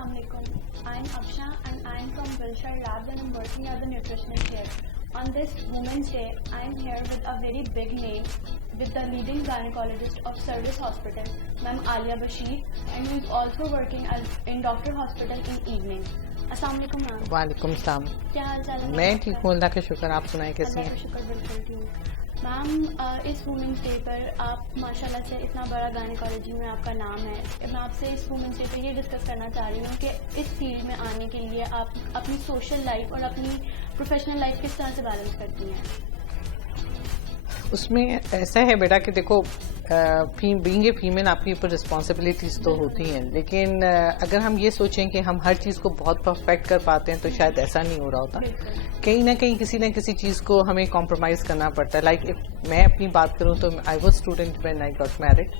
Assalamualaikum. I'm Absha and I'm from Wilshire Labs and I'm working as a nutritionist here. On this Women's Day, I'm here with a very big name, with the leading gynecologist of Service Hospital, Ma'am Alia Bashir, and who is also working as in Doctor Hospital in evening. अस्सलामुअलैकुम ma'am. वालेकुम सलाम। क्या हाल चाल है? मैं ठीक हूँ, अल्लाह का शुक्र। आप सुनाएं कैसी हैं? अल्लाह का शुक्र, बिल्कुल ठीक। मैम, इस वुमेंस डे पर आप माशाल्लाह से इतना बड़ा गायनेकोलॉजी में आपका नाम है। मैं आपसे इस वुमेंस डे पर ये डिस्कस करना चाह रही हूँ कि इस फील्ड में आने के लिए आप अपनी सोशल लाइफ और अपनी प्रोफेशनल लाइफ किस तरह से बैलेंस करती हैं? उसमें ऐसा है बेटा कि देखो, बीइंग ए फीमेल आपके ऊपर रिस्पॉन्सिबिलिटीज तो होती हैं, लेकिन अगर हम ये सोचें कि हम हर चीज़ को बहुत परफेक्ट कर पाते हैं तो शायद ऐसा नहीं हो रहा होता। कहीं ना कहीं किसी न किसी चीज़ को हमें कॉम्प्रोमाइज़ करना पड़ता है। लाइक मैं अपनी बात करूं तो I was student when I got married,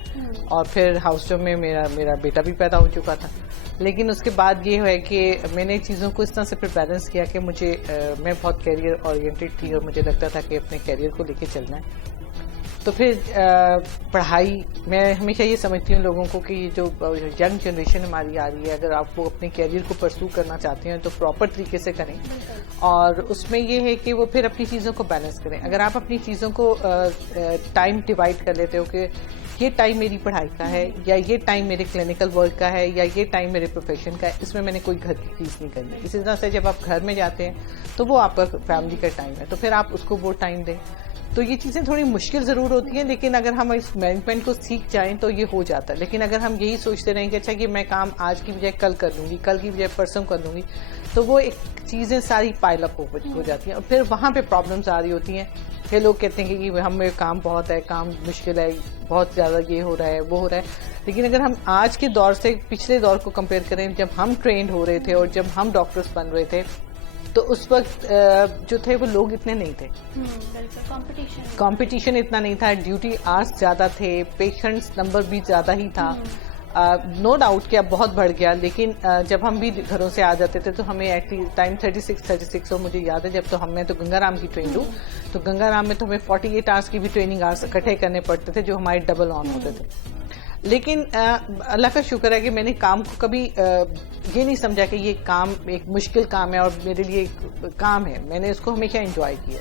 और फिर हाउस जॉब में मेरा बेटा भी पैदा हो चुका था। लेकिन उसके बाद ये है कि मैंने चीज़ों को इस तरह से फिर बैलेंस किया कि मुझे मैं बहुत कैरियर ओरिएंटेड थी और मुझे लगता था कि अपने कैरियर को लेके चलना है। तो फिर पढ़ाई, मैं हमेशा ये समझती हूँ लोगों को कि जो यंग जनरेशन हमारी आ रही है, अगर आप वो अपने कैरियर को परस्यू करना चाहते हैं तो प्रॉपर तरीके से करें, और उसमें ये है कि वो फिर अपनी चीज़ों को बैलेंस करें। अगर आप अपनी चीज़ों को टाइम डिवाइड कर लेते हो कि ये टाइम मेरी पढ़ाई का है, या ये टाइम मेरे क्लिनिकल वर्क का है, या ये टाइम मेरे प्रोफेशन का है, इसमें मैंने कोई घर की चीज़ नहीं करनी। इसी तरह से जब आप घर में जाते हैं तो वो आपका फैमिली का टाइम है, तो फिर आप उसको वो टाइम दें। तो ये चीज़ें थोड़ी मुश्किल ज़रूर होती हैं, लेकिन अगर हम इस मैनेजमेंट को सीख जाएं तो ये हो जाता है। लेकिन अगर हम यही सोचते रहें कि अच्छा कि मैं काम आज की बजाय कल कर लूँगी, कल की बजाय परसों कर लूँगी, तो वो एक चीज़ें सारी पाइल अप हो जाती हैं, और फिर वहाँ पे प्रॉब्लम्स आ रही होती हैं कि लोग कहते हैं कि हमें काम बहुत है, काम मुश्किल है, बहुत ज़्यादा ये हो रहा है, वो हो रहा है। लेकिन अगर हम आज के दौर से पिछले दौर को कंपेयर करें, जब हम ट्रेंड हो रहे थे और जब हम डॉक्टर्स बन रहे थे, तो उस वक्त जो थे वो लोग इतने नहीं थे, कंपटीशन इतना नहीं था, ड्यूटी आवर्स ज्यादा थे, पेशेंट्स नंबर भी ज्यादा ही था। नो डाउट कि अब बहुत बढ़ गया, लेकिन जब हम भी घरों से आ जाते थे तो हमें एट टाइम 36 और मुझे याद है जब तो मैं तो गंगाराम की ट्रेन हूँ, तो गंगाराम में तो हमें 48 आवर्स की भी ट्रेनिंग आवर्स इकट्ठे करने पड़ते थे, जो हमारे डबल ऑन होते थे। लेकिन अल्लाह का शुक्र है कि मैंने काम को कभी ये नहीं समझा कि ये काम एक मुश्किल काम है और मेरे लिए काम है। मैंने इसको हमेशा एंजॉय किया।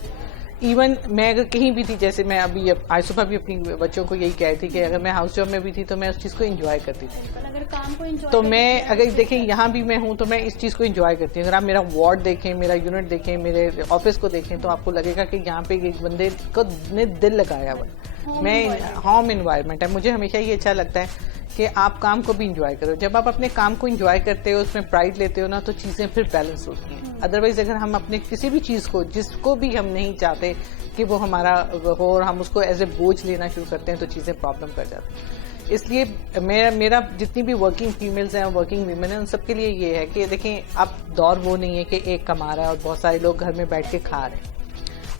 इवन मैं अगर कहीं भी थी, जैसे मैं अभी आज सुबह भी अपनी बच्चों को यही कहती कि अगर मैं हाउस जॉब में भी थी तो मैं उस चीज़ को एंजॉय करती थी। अगर काम को एंजॉय तो मैं अगर देखें यहाँ भी मैं हूँ तो मैं इस चीज़ को एंजॉय करती हूँ। अगर आप मेरा वार्ड देखें, मेरा यूनिट देखें, मेरे ऑफिस को देखें, तो आपको लगेगा कि यहाँ पे एक बंदे को ने दिल लगाया हुआ। मैं होम इन्वायरमेंट है, मुझे हमेशा ये अच्छा लगता है कि आप काम को भी इंजॉय करो। जब आप अपने काम को इंजॉय करते हो, उसमें प्राइड लेते हो ना, तो चीज़ें फिर बैलेंस होती हैं। अदरवाइज अगर हम अपने किसी भी चीज़ को, जिसको भी हम नहीं चाहते कि वो हमारा हो, और हम उसको एज ए बोझ लेना शुरू करते हैं, तो चीज़ें प्रॉब्लम कर जाती हैं। इसलिए मेरा जितनी भी वर्किंग फीमेल्स हैं, वर्किंग वीमेन हैं, उन सबके लिए ये है कि देखें, अब दौर वो नहीं है कि एक कमा रहा है और बहुत सारे लोग घर में बैठ के खा रहे हैं।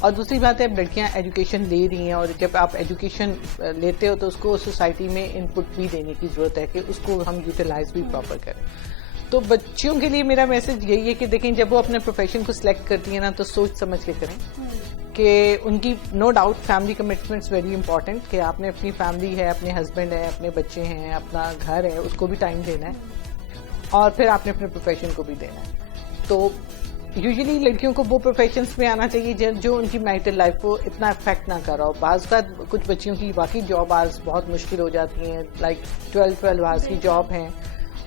और दूसरी बात है, अब लड़कियां एजुकेशन ले रही हैं, और जब आप एजुकेशन लेते हो तो उसको सोसाइटी में इनपुट भी देने की जरूरत है कि उसको हम यूटिलाइज भी प्रॉपर करें। तो बच्चियों के लिए मेरा मैसेज यही है कि देखें, जब वो अपने प्रोफेशन को सिलेक्ट करती है ना, तो सोच समझ के करें कि उनकी no doubt family commitments very important, कि आपने अपनी फैमिली है, अपने हस्बैंड है, अपने बच्चे हैं, अपना घर है, उसको भी टाइम देना है, और फिर आपने अपने प्रोफेशन को भी देना है। तो यूजुअली लड़कियों को वो प्रोफेशंस में आना चाहिए जो उनकी मैरिटल लाइफ को इतना अफेक्ट ना कर रहा हो। बाज़ का कुछ बच्चियों की वाकई जॉब आवर्स बहुत मुश्किल हो जाती हैं, लाइक 12 आवर्स की जॉब हैं,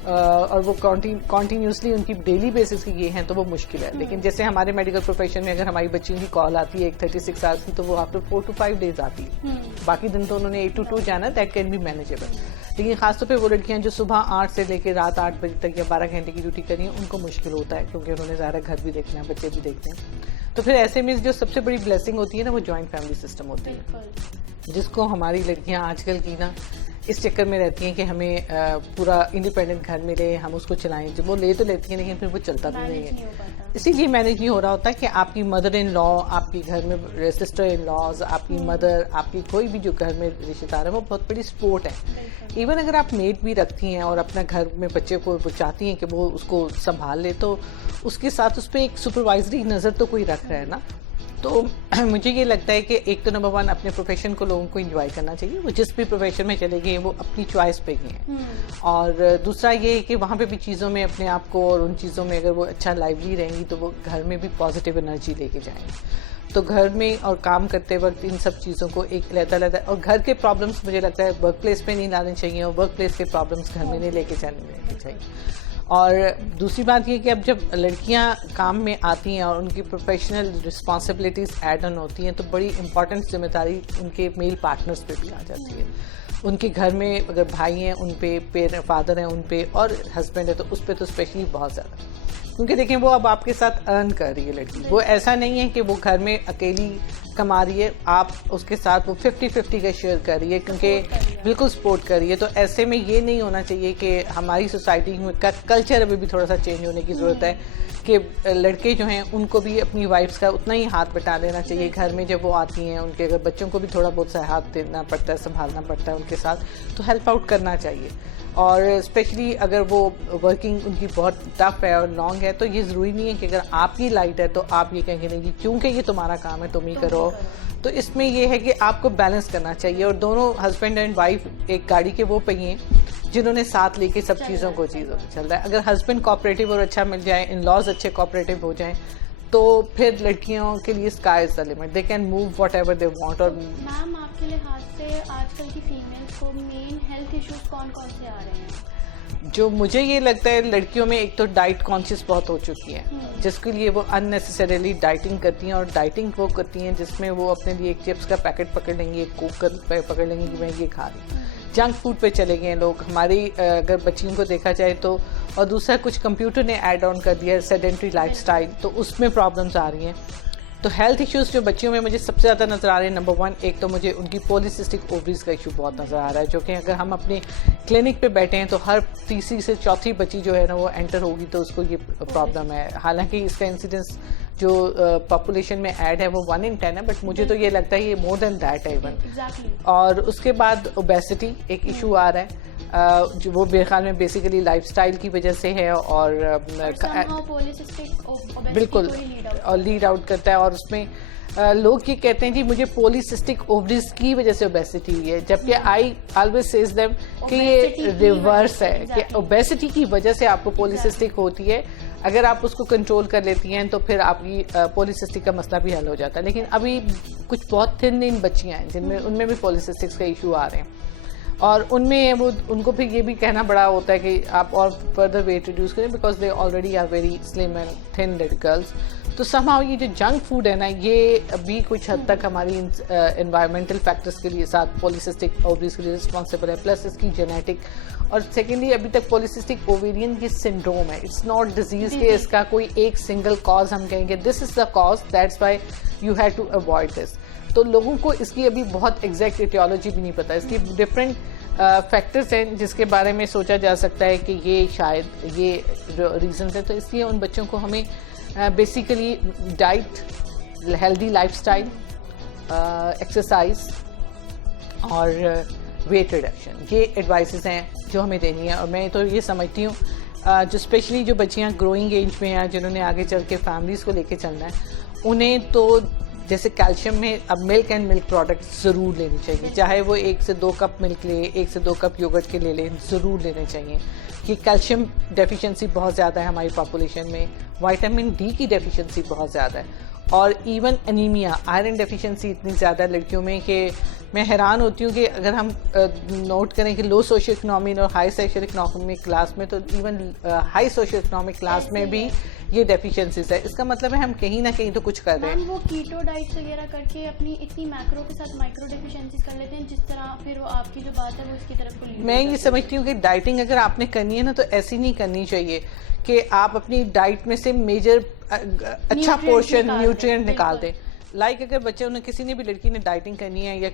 और वो कॉन्टीन्यूसली उनकी डेली बेसिस की ये हैं, तो वो मुश्किल है। लेकिन जैसे हमारे मेडिकल प्रोफेशन में अगर हमारी बच्चियों की कॉल आती है 36 आवर्स की, तो वो आफ्टर 4 to 5 days आती है। बाकी दिन तो उन्होंने 8 to 2 जाना, दैट कैन बी मैनेजेबल। लेकिन खासतौर पे वो लड़कियां जो सुबह 8 से लेकर रात 8 बजे तक या 12 घंटे की ड्यूटी करी हैं, उनको मुश्किल होता है, क्योंकि उन्होंने ज़्यादा घर भी देखना है, बच्चे भी देखते हैं। तो फिर ऐसे में जो सबसे बड़ी ब्लेसिंग होती है ना, वो जॉइंट फैमिली सिस्टम होती है, जिसको हमारी लड़कियां आजकल की ना इस चक्कर में रहती हैं कि हमें पूरा इंडिपेंडेंट घर मिले, हम उसको चलाएं। जब वो ले तो लेती हैं, लेकिन फिर वो चलता भी नहीं है। इसीलिए मैनेज नहीं हो रहा होता कि आपकी मदर इन लॉ, आपकी घर में सिस्टर इन लॉज, आपकी मदर, आपकी कोई भी जो घर में रिश्तेदार है, वो बहुत बड़ी सपोर्ट है। इवन अगर आप मेड भी रखती हैं और अपना घर में बच्चे को चाहती हैं कि वो उसको संभाल ले, तो उसके साथ उस पर एक सुपरवाइजरी नज़र तो कोई रख रहा है ना। तो मुझे ये लगता है कि एक तो नंबर वन अपने प्रोफेशन को लोगों को एंजॉय करना चाहिए, वो जिस भी प्रोफेशन में चले गए वो अपनी चॉइस पे गए हैं। और दूसरा ये है कि वहाँ पे भी चीज़ों में अपने आप को और उन चीज़ों में अगर वो अच्छा लाइवली रहेंगी तो वो घर में भी पॉजिटिव एनर्जी लेके जाएंगे। तो घर में और काम करते वक्त इन सब चीज़ों को एक अलग और घर के प्रॉब्लम्स मुझे लगता है वर्क प्लेस पे नहीं लाने चाहिए और वर्क प्लेस के प्रॉब्लम्स घर में नहीं लेके जाने चाहिए। और दूसरी बात ये कि अब जब लड़कियां काम में आती हैं और उनकी प्रोफेशनल रिस्पॉन्सिबिलिटीज़ ऐड ऑन होती हैं तो बड़ी इंपॉर्टेंट जिम्मेदारी उनके मेल पार्टनर्स पे भी आ जाती है। उनके घर में अगर भाई हैं उन पे, फादर हैं उन पे, और हस्बैंड है तो उस पे तो स्पेशली बहुत ज़्यादा, क्योंकि देखें वो अब आपके साथ अर्न कर रही है लड़की। वो ऐसा नहीं है कि वो घर में अकेली कमा रही है, आप उसके साथ वो 50-50 का शेयर कर रही है, क्योंकि बिल्कुल सपोर्ट कर रही है। तो ऐसे में ये नहीं होना चाहिए कि हमारी सोसाइटी में का कल्चर अभी भी थोड़ा सा चेंज होने की ज़रूरत है कि लड़के जो हैं उनको भी अपनी वाइफ्स का उतना ही हाथ बटा देना चाहिए घर में जब वो आती हैं। उनके अगर बच्चों को भी थोड़ा बहुत सा हाथ देना पड़ता है, संभालना पड़ता है उनके साथ, तो हेल्प आउट करना चाहिए। और स्पेशली अगर वो वर्किंग उनकी बहुत टफ है और लॉन्ग है तो ये ज़रूरी नहीं है कि अगर आपकी लाइट है तो आप ये कहेंगे नहीं क्योंकि ये तुम्हारा काम है तुम ही करो। तो इसमें ये है कि आपको बैलेंस करना चाहिए और दोनों हस्बैंड एंड वाइफ एक गाड़ी के वो पहिए जिन्होंने साथ लेके सब चीज़ों को चल रहा है। अगर हस्बैंड कोऑपरेटिव और अच्छा मिल जाए, इन लॉज अच्छे कोऑपरेटिव हो जाएं, तो फिर लड़कियों के लिए sky is the limit, they can move whatever they want. और मैम आपके लिहाज से आजकल की फीमेल्स को मेन हेल्थ इश्यूज कौन कौन से आ रहे हैं? जो मुझे ये लगता है लड़कियों में एक तो डाइट कॉन्शियस बहुत हो चुकी है, जिसके लिए वो अननेसेसरीली डाइटिंग करती हैं। और डाइटिंग वो करती हैं जिसमें वो अपने लिए एक चिप्स का पैकेट पकड़ लेंगी, एक कोक पकड़ लेंगी कि मैं ये खा रही हूँ। जंक फूड पे चले गए लोग हमारी, अगर बच्चियों को देखा जाए तो। और दूसरा कुछ कंप्यूटर ने ऐड ऑन कर दिया सेडेंट्री लाइफस्टाइल, तो उसमें प्रॉब्लम्स आ रही हैं। तो हेल्थ इश्यूज जो बच्चियों में मुझे सबसे ज़्यादा नज़र आ रहे हैं, नंबर वन एक तो मुझे उनकी पॉलीसिस्टिक ओवरीज का इशू बहुत नज़र आ रहा है, जो कि अगर हम अपने क्लिनिक पे बैठे हैं तो हर तीसरी से चौथी बच्ची जो है ना वो एंटर होगी तो उसको ये प्रॉब्लम है। हालांकि इसका इंसिडेंस जो पॉपुलेशन में ऐड है वो 1 in 10 है, बट मुझे तो ये लगता है ये मोर देन दैट है इवन। और उसके बाद ओबेसिटी एक इशू आ रहा है, जो वो मेरे ख्याल में बेसिकली लाइफस्टाइल की वजह से है और बिल्कुल और लीड आउट करता है। और उसमें लोग ये कहते हैं जी मुझे पॉलीसिस्टिक ओवरीज की वजह से ओबेसिटी हुई है, जबकि आई ऑलवेज सेज देम कि ये रिवर्स है कि ओबेसिटी की वजह से आपको पॉलीसिस्टिक होती है। अगर आप उसको कंट्रोल कर लेती हैं तो फिर आपकी पॉलीसिस्टिक का मसला भी हल हो जाता है। लेकिन अभी कुछ बहुत थिन बच्चियां हैं जिनमें उनमें भी पॉलीसिस्टिक्स का इशू आ रहे हैं और उनमें वो उनको फिर ये भी कहना बड़ा होता है कि आप और फर्दर वेट रिड्यूस करें because they already are very slim and thin little girls. तो समहाउ ये जो जंक फूड है ना ये अभी कुछ हद तक हमारी एनवायरमेंटल फैक्टर्स के लिए साथ पॉलीसिस्टिक ओवरीज के लिए रिस्पॉन्सिबल है, प्लस इसकी जेनेटिक। और सेकेंडली अभी तक पॉलीसिस्टिक ओवेरियन की सिंड्रोम है, इट्स नॉट डिजीज के इसका कोई एक सिंगल कॉज हम कहेंगे this is the cause that's why you have to avoid this. तो लोगों को इसकी अभी बहुत एग्जैक्ट एटियोलॉजी भी नहीं पता, इसकी डिफरेंट फैक्टर्स हैं जिसके बारे में सोचा जा सकता है कि ये शायद ये रीजंस हैं। तो इसलिए उन बच्चों को हमें basically diet, healthy lifestyle, exercise और वेट रिडक्शन, ये एडवाइसेस हैं जो हमें देनी है। और मैं तो ये समझती हूँ जो स्पेशली जो बच्चियाँ ग्रोइंग एज में हैं जिन्होंने आगे चल के फैमिलीज़ को लेके चलना है, उन्हें तो जैसे कैल्शियम में अब मिल्क एंड मिल्क प्रोडक्ट ज़रूर लेनी चाहिए, चाहे वो 1 से 2 कप मिल्क ले, 1 से 2 कप योगर्ट के ले लें, ज़रूर लेने चाहिए। कि कैल्शियम डेफिशिएंसी बहुत ज़्यादा है हमारी पॉपुलेशन में, विटामिन डी की डेफिशिएंसी बहुत ज़्यादा है और इवन एनीमिया, आयरन डेफिशिएंसी इतनी ज़्यादा लड़कियों में कि मैं हैरान होती हूँ कि अगर हम नोट करें कि लो सोशियो इकोनॉमिक और हाई सोशियो इकोनॉमिक क्लास में, तो even high socio economic class में भी ये डेफिशिएंसीज है। इसका मतलब है हम कहीं ना कहीं तो कुछ कर रहे हैं। वो कीटो डाइट वगैरह करके अपनी इतनी मैक्रो के साथ माइक्रो डेफिशिएंसीज कर लेते हैं, जिस तरह फिर वो आपकी जो बात है वो उसकी तरफ को मैं ये समझती हूँ कि डाइटिंग अगर आपने करनी है ना तो ऐसी नहीं करनी चाहिए कि आप अपनी डाइट में से मेजर अच्छा पोर्शन न्यूट्रिएंट निकाल दें। लाइक अगर बच्चे उन्हें किसी ने भी लड़की ने डाइटिंग करनी है या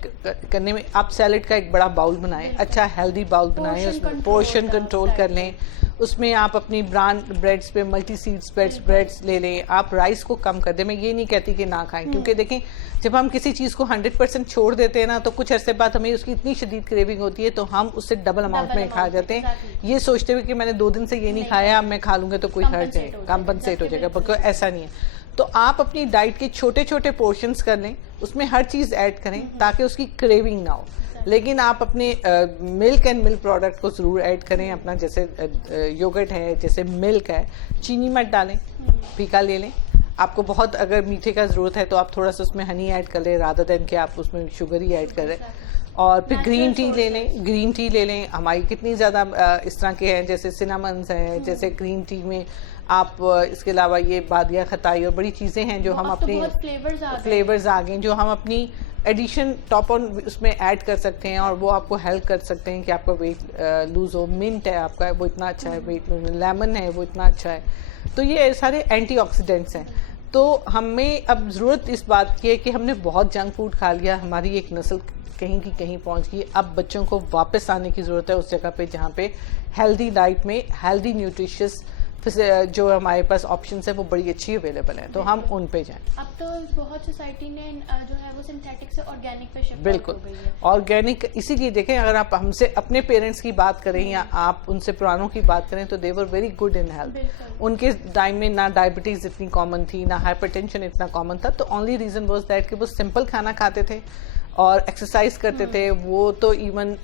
करने में, आप सैलेड का एक बड़ा बाउल बनाएं, अच्छा हेल्दी बाउल बनाएं, उसमें पोर्शन कंट्रोल कर लें, उसमें आप अपनी ब्रांड ब्रेड्स पे मल्टी सीड्स ब्रेड्स ले लें, आप राइस को कम कर दें। मैं ये नहीं कहती कि ना खाएं, क्योंकि देखें जब हम किसी चीज़ को 100% छोड़ देते हैं ना तो कुछ अरसे बाद हमें उसकी इतनी शदीद क्रेविंग होती है तो हम उससे डबल अमाउंट में खा जाते हैं, ये सोचते हुए कि मैंने 2 दिन से ये नहीं खाया अब मैं खा लूंगा तो कोई हर्ज है, कंपनसेट हो जाएगा, पर ऐसा नहीं है। तो आप अपनी डाइट के छोटे छोटे पोर्शंस कर लें, उसमें हर चीज़ ऐड करें ताकि उसकी क्रेविंग ना हो। लेकिन आप अपने मिल्क एंड मिल्क प्रोडक्ट को ज़रूर ऐड करें अपना, जैसे योगर्ट है, जैसे मिल्क है, चीनी मत डालें, फीका ले लें। आपको बहुत अगर मीठे का ज़रूरत है तो आप थोड़ा सा उसमें हनी ऐड कर लें रादर देन कि आप उसमें शुगर ही ऐड करें। और फिर ग्रीन टी ले लें, ग्रीन टी ले लें। हमारी कितनी ज़्यादा इस तरह के हैं, जैसे सिनामन्स हैं, जैसे ग्रीन टी में आप इसके अलावा ये बादिया खताई और बड़ी चीज़ें हैं जो हम अपनी फ्लेवर्स आ गए जो हम अपनी एडिशन टॉप ऑन उसमें ऐड कर सकते हैं और वो आपको हेल्प कर सकते हैं कि आपका वेट लूज हो। मिंट है आपका, वो इतना अच्छा है, वेट लेमन है वो इतना अच्छा है। तो ये सारे एंटीऑक्सीडेंट्स हैं। तो हमें अब ज़रूरत इस बात की है कि हमने बहुत जंक फूड खा लिया, हमारी एक नस्ल कहीं की कहीं पहुंच गई। अब बच्चों को वापस आने की ज़रूरत है उस जगह पे जहाँ पे हेल्दी डाइट में हेल्दी न्यूट्रिशियस जो हमारे पास ऑप्शंस है वो बड़ी अच्छी अवेलेबल है, तो हम उन पे जाएं। अब तो बहुत सोसाइटी ने जो है वो सिंथेटिक से ऑर्गेनिक पे शिफ्ट बिल्कुल हो गई है। ऑर्गेनिक इसीलिए देखें, अगर आप हमसे अपने पेरेंट्स की बात करें या आप उनसे पुरानों की बात करें तो they were very good in health. उनके टाइम में ना डायबिटीज इतनी कॉमन थी, ना हाइपरटेंशन इतना कॉमन था। तो ओनली रीजन वाज दैट कि वो सिंपल खाना खाते थे और एक्सरसाइज करते थे। वो तो इवन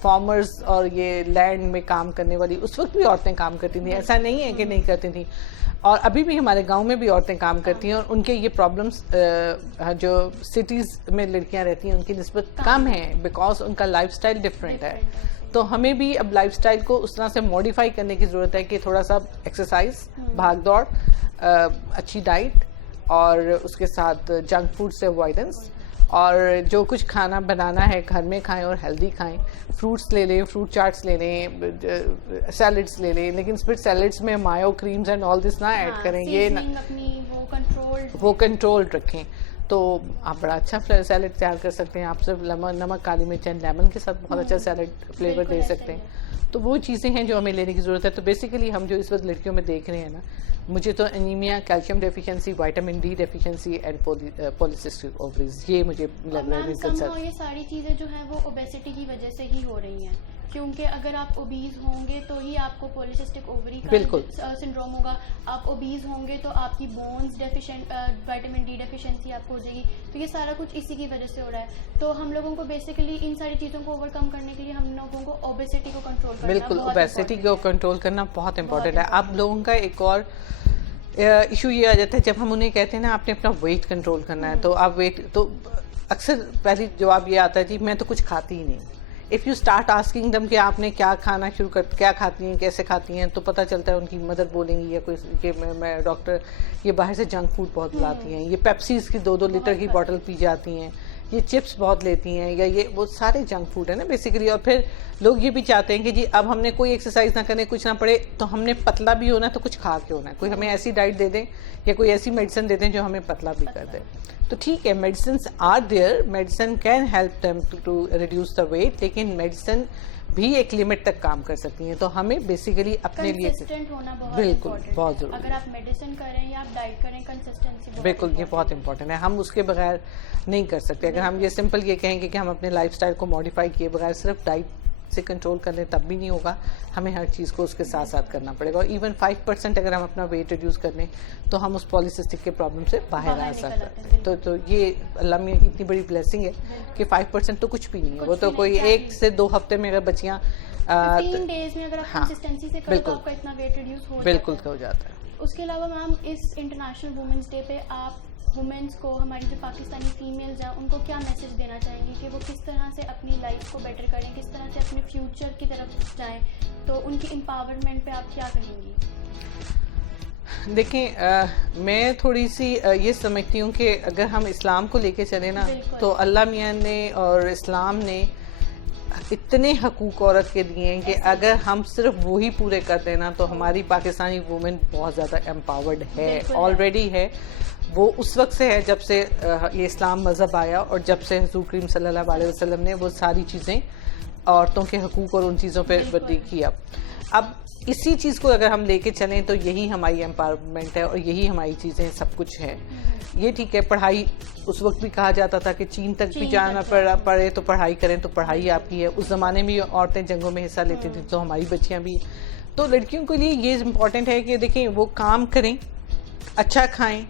फार्मर्स और ये लैंड में काम करने वाली उस वक्त भी औरतें काम करती थी, ऐसा नहीं है कि नहीं करती थी। और अभी भी हमारे गांव में भी औरतें काम करती हैं और उनके ये प्रॉब्लम्स जो सिटीज़ में लड़कियां रहती हैं उनकी निस्बत कम है, बिकॉज उनका लाइफस्टाइल डिफरेंट है। तो हमें भी अब लाइफस्टाइल को उस तरह से मॉडिफाई करने की ज़रूरत है कि थोड़ा सा एक्सरसाइज, भाग दौड़, अच्छी डाइट और उसके साथ जंक फूड से अवॉइडेंस, और जो कुछ खाना बनाना है घर में खाएं और हेल्दी खाएं। फ्रूट्स ले लें, फ्रूट चाट्स ले लें, सैलड्स ले लें, लेकिन फिर सैलड्स में मायो क्रीम्स एंड ऑल दिस ना ऐड करें, ये ना वो कंट्रोल्ड रखें। तो आप बड़ा अच्छा सैलड तैयार कर सकते हैं। आप सिर्फ नमक, काली मिर्च एंड लेमन के साथ बहुत अच्छा सैलड फ्लेवर दे सकते हैं। तो वो चीज़ें हैं जो हमें लेने की ज़रूरत है। तो बेसिकली हम जो इस वक्त लड़कियों में देख रहे हैं ना, मुझे तो anaemia, calcium deficiency, vitamin D deficiency and polycystic ovaries, ये मुझे लग रहा है। ये सारी चीज़ें जो हैं वो ओबेसिटी की वजह से ही हो रही हैं, क्योंकि अगर आप ओबीज होंगे तो ही आपको पॉलीसिस्टिक ओवरी का सिंड्रोम होगा। आप ओबीज होंगे तो आपकी bones deficient, vitamin D deficiency आपको हो जाएगी। तो ये सारा कुछ इसी की वजह से हो रहा है। तो हम लोगों को बेसिकली इन सारी चीज़ों को ओवरकम करने के लिए हम लोगों को ओबेसिटी को कंट्रोल करना, बिल्कुल ओबेसिटी को कंट्रोल करना बहुत इंपॉर्टेंट है। आप लोगों का एक और इशू ये आ जाता है जब हम उन्हें कहते हैं ना आपने अपना वेट कंट्रोल करना है, तो आप वेट, तो अक्सर पहली जवाब ये आता है जी मैं तो कुछ खाती ही नहीं। इफ़ यू स्टार्ट आस्किंग दम कि आपने क्या खाना शुरू कर, क्या खाती हैं, कैसे खाती हैं, तो पता चलता है उनकी मदर बोलेंगी या कोई कि मैं डॉक्टर ये बाहर से जंक फूड बहुत लाती हैं, ये पेप्सीज की 2-2 लीटर की बोतल पी जाती हैं, ये चिप्स बहुत लेती हैं, या ये वो सारे जंक फूड है ना बेसिकली। और फिर लोग ये भी चाहते हैं कि जी अब हमने कोई एक्सरसाइज ना करने, कुछ ना पड़े, तो हमने पतला भी होना है तो कुछ खा के होना है। कोई हमें ऐसी डाइट दे दें या कोई ऐसी मेडिसिन दे दें जो हमें पतला भी कर दे। तो ठीक है, medicine are there, medicine can help them to reduce the weight, लेकिन मेडिसिन भी एक लिमिट तक काम कर सकती हैं। तो हमें बेसिकली अपने लिए कंसिस्टेंट होना बिल्कुल बहुत जरूरी है। अगर आप मेडिसिन करें या आप डाइट करें, कंसिस्टेंसी बिल्कुल ये बहुत इंपॉर्टेंट है। हम उसके बगैर नहीं कर सकते। अगर हम ये सिंपल ये कहेंगे कि हम अपने लाइफस्टाइल को मॉडिफाई किए बगैर सिर्फ डाइट से कंट्रोल कर लें तब भी नहीं होगा, हमें हर चीज़ को उसके साथ साथ करना पड़ेगा। और इवन 5% अगर हम अपना वेट रिड्यूस कर लें तो हम उस पॉलीसिस्टिक के प्रॉब्लम से बाहर आ सकते हैं। तो ये अल्लाह मियां की इतनी बड़ी ब्लेसिंग है कि 5% तो कुछ भी नहीं है। वो तो कोई 1 से 2 हफ्ते में अगर बच्चियाँ 15 डेज में अगर आप कंसिस्टेंसी से करें तो आपका इतना वेट रिड्यूस हो जाता है। उसके अलावा मैम इस इंटरनेशनल वुमेंस डे पे आप वुमेन्स को, हमारी जो पाकिस्तानी फीमेल्स हैं, उनको क्या मैसेज देना चाहेंगी कि वो किस तरह से अपनी लाइफ को बेटर करें, किस तरह से अपने फ्यूचर की तरफ जाएं, तो उनकी एम्पावरमेंट पे आप क्या कहेंगी? देखें मैं थोड़ी सी ये समझती हूँ कि अगर हम इस्लाम को लेके चले ना, तो अल्लाह मियाँ ने और इस्लाम ने इतने हकूक औरत के दिए हैं कि अगर हम सिर्फ वही पूरे कर देना तो हमारी पाकिस्तानी वुमेन बहुत ज़्यादा एम्पावर्ड है, ऑलरेडी है। वो उस वक्त से है जब से ये इस्लाम मज़हब आया और जब से हुज़ूर करीम सल्लल्लाहु अलैहि वसल्लम ने वो सारी चीज़ें औरतों के हकूक और उन चीज़ों पे बदी किया। अब इसी चीज़ को अगर हम लेके चलें तो यही हमारी एम्पावरमेंट है और यही हमारी चीज़ें सब कुछ है। ये ठीक है, पढ़ाई उस वक्त भी कहा जाता था कि चीन तक भी जाना पड़े तो पढ़ाई करें, तो पढ़ाई आपकी है। उस ज़माने में औरतें जंगों में हिस्सा लेती थी, तो हमारी बच्चियाँ भी। तो लड़कियों के लिए ये इम्पोर्टेंट है कि देखें वो काम करें, अच्छा खाएं,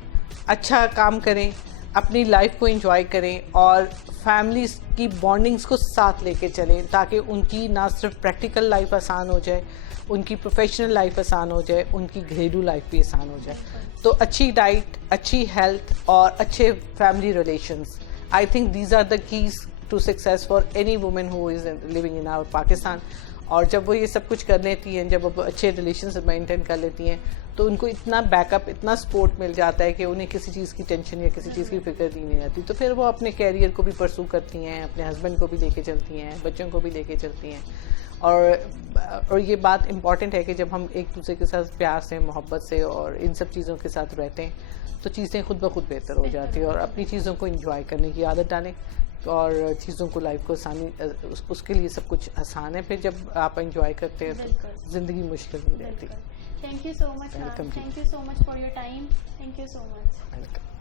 अच्छा काम करें, अपनी लाइफ को एंजॉय करें और फैमिलीज की बॉन्डिंग्स को साथ लेके चलें ताकि उनकी ना सिर्फ प्रैक्टिकल लाइफ आसान हो जाए, उनकी प्रोफेशनल लाइफ आसान हो जाए, उनकी घरेलू लाइफ भी आसान हो जाए। तो अच्छी डाइट, अच्छी हेल्थ और अच्छे family relations, I think these are the keys to success for any women who is living in our Pakistan. और जब वो ये सब कुछ कर लेती हैं, जब वो अच्छे रिलेशंस मेंटेन कर लेती हैं, तो उनको इतना बैकअप, इतना सपोर्ट मिल जाता है कि उन्हें किसी चीज़ की टेंशन या किसी चीज़ की फिक्र भी नहीं रहती। तो फिर वो अपने कैरियर को भी परसू करती हैं, अपने हस्बैंड को भी लेके चलती हैं, बच्चों को भी लेके चलती हैं। और ये बात इम्पॉर्टेंट है कि जब हम एक दूसरे के साथ प्यार से, मोहब्बत से और इन सब चीज़ों के साथ रहते हैं तो चीज़ें खुद ब खुद बेहतर हो जाती हैं। और अपनी चीज़ों को इंजॉय करने की आदत डालें और चीज़ों को, लाइफ को आसानी, उसके लिए सब कुछ आसान है। फिर जब आप एंजॉय करते हैं तो ज़िंदगी मुश्किल नहीं रहती। Thank you so much, ma'am. Welcome. Thank you so much for your time. Thank you so much. Welcome.